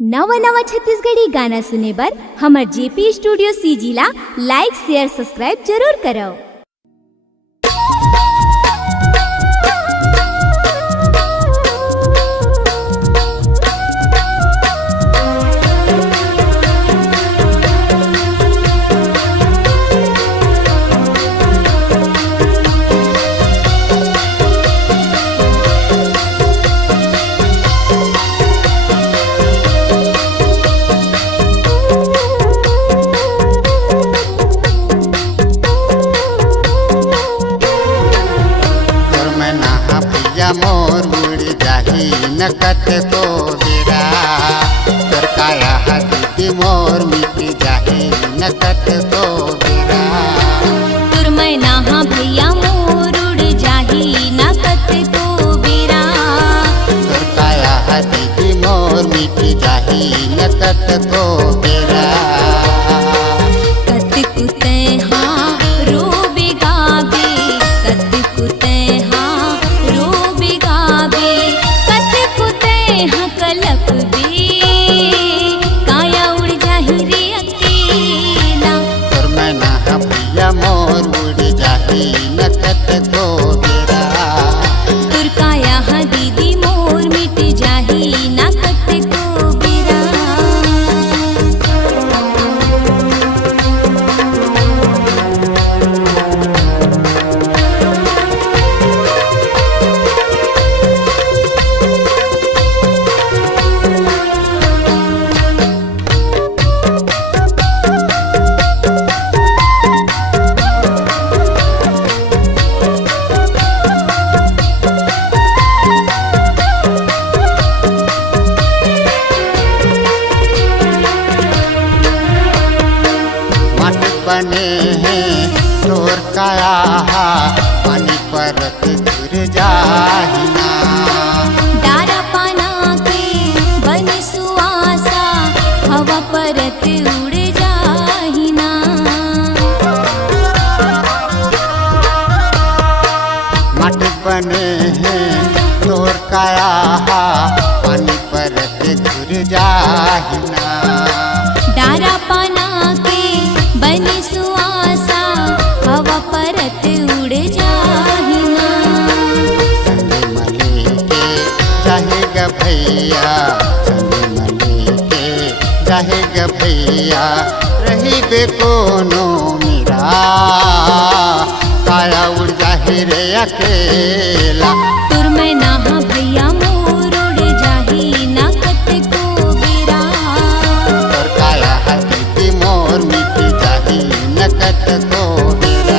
नवा नवा छत्तीसगढ़ी गाना सुने बर हमर जेपी स्टूडियो सीजी ला लाइक शेयर सब्सक्राइब जरूर करो। मोर उड़ जाही नकत को बेरा कर काया दीदी मोर मिट जाही नकत को बेरा तुर मैं नहा भैया मोर उड़ जाही नकत को बेरा कर काया दीदी मोर मिट जाही नकत को बेरा कत कुते हाँ रोबे गाबे कत कुते हाँ रोबे गाबे कत कुते हाँ कलप बे काया उड़ जाही रे अकेला कर मैं नहा भैया मोर उड़ जाही नकत को बेरा तुर काया हाँ दीदी मोर मिट जाही नकत को बेरा। बने हैं तोर काया पानी परत गिर जाहिना डारा पाना के बनी सुआसा हवा परत उड़ जाहिना मट बने हैं तोर काया पानी परत गिर जाहिना डारा पाना के बनी सुआसा हवा परत उड़ जाहिना संगे मले के जाहेगा भैया संगे मले के जाहेगा भैया रही बे कोनो मेरा काया उड़ जाहे रे अकेला तुर मैं नहा भैया मोर उड़ जाही नकत को बेरा और काया दीदी मोर मिट जाही नकत को बेरा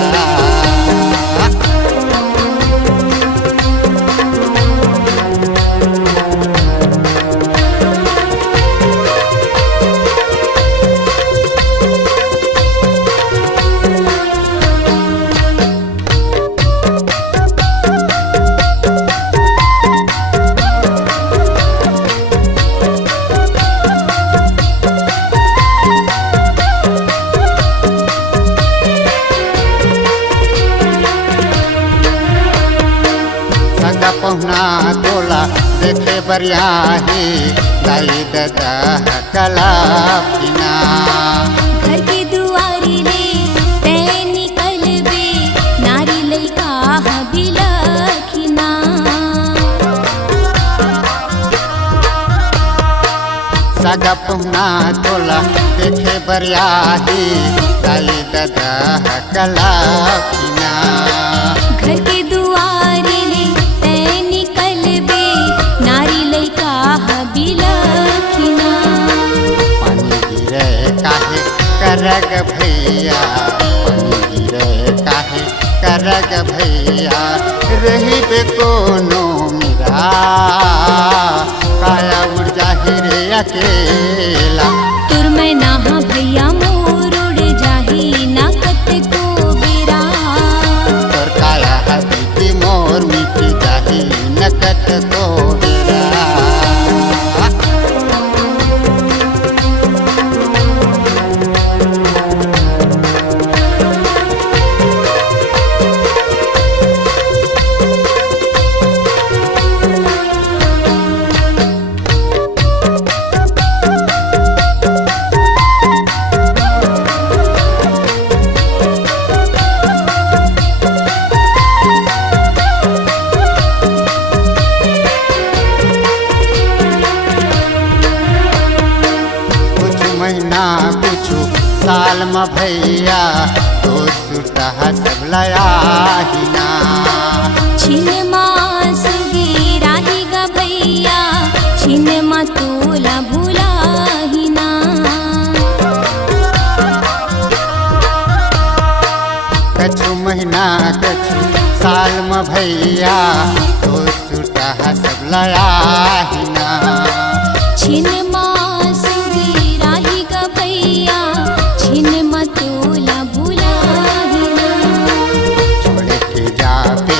सगा पहुना तोला देखे बरियाही दाई ददा कला पिना घर की दुआरी ले ते निकल बे नारी लइका बिलखिना सगा पहुना तोला देखे बरियाही दाई ददा कला पिना घर की दुआरी ले ते निकल बे नारी लइका बिलखिना पानी गिरे काहे करग भैया पानी गिरे काहे करग भैया रही बे कोनो मेरा काया उड़ जाही रे अकेला तुर मैं नहा भैया मोर उड़ जाही नकत को बेरा और काया दीदी मोर मिट जाही नकत को बेरा महीना कुछ साल में भैया तो सुटा सब लया ही ना छिनमा सुगी राही ग भैया छिनमा तोला भुलाही ना कछु महीना कछु साल में भैया तो सुटा सब लया ही ना छिनमा सुगी राही ग भैया छिनमा तोला भुलाही ना छोड़ के जाबे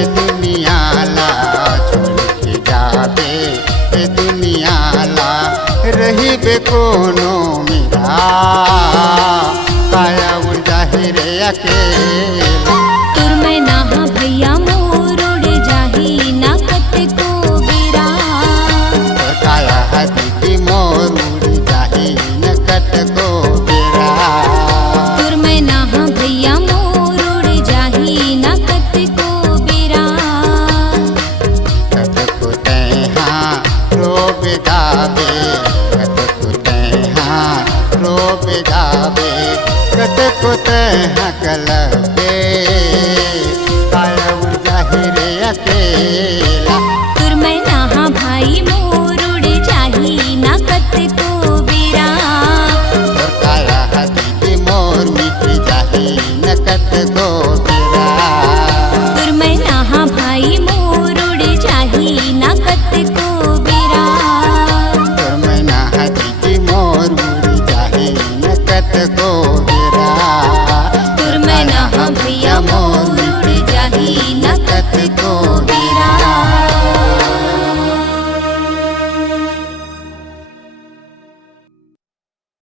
ए दुनिया ला छोड़ के जाबे ए दुनिया ला रही बे कोनो मेरा काया उड़ जाहि रे अकेला तुर मैं नाहा भैया मोर उड़ जाही ना कत को बेरा काया हदी मोर उड़ जाहि न कत को बेरा तुर मैं नाहा भैया मोर उड़ जाही ना कत को बेरा कत को तैहा रोब गावे कत को तैहा रोब गावे कत को तैहा कलबे काया उड़ जाहि रे अकेला तुर मैं नाहा भाई मोर उड़ जाही ना कत को बेरा और काया हदी मोर मिट जाहि न कत को बेरा तुर मैं नाहा भाई मोर उड़ जाही ना कत को बेरा और मैं ना हदी मोर उड़ जाहि न कत को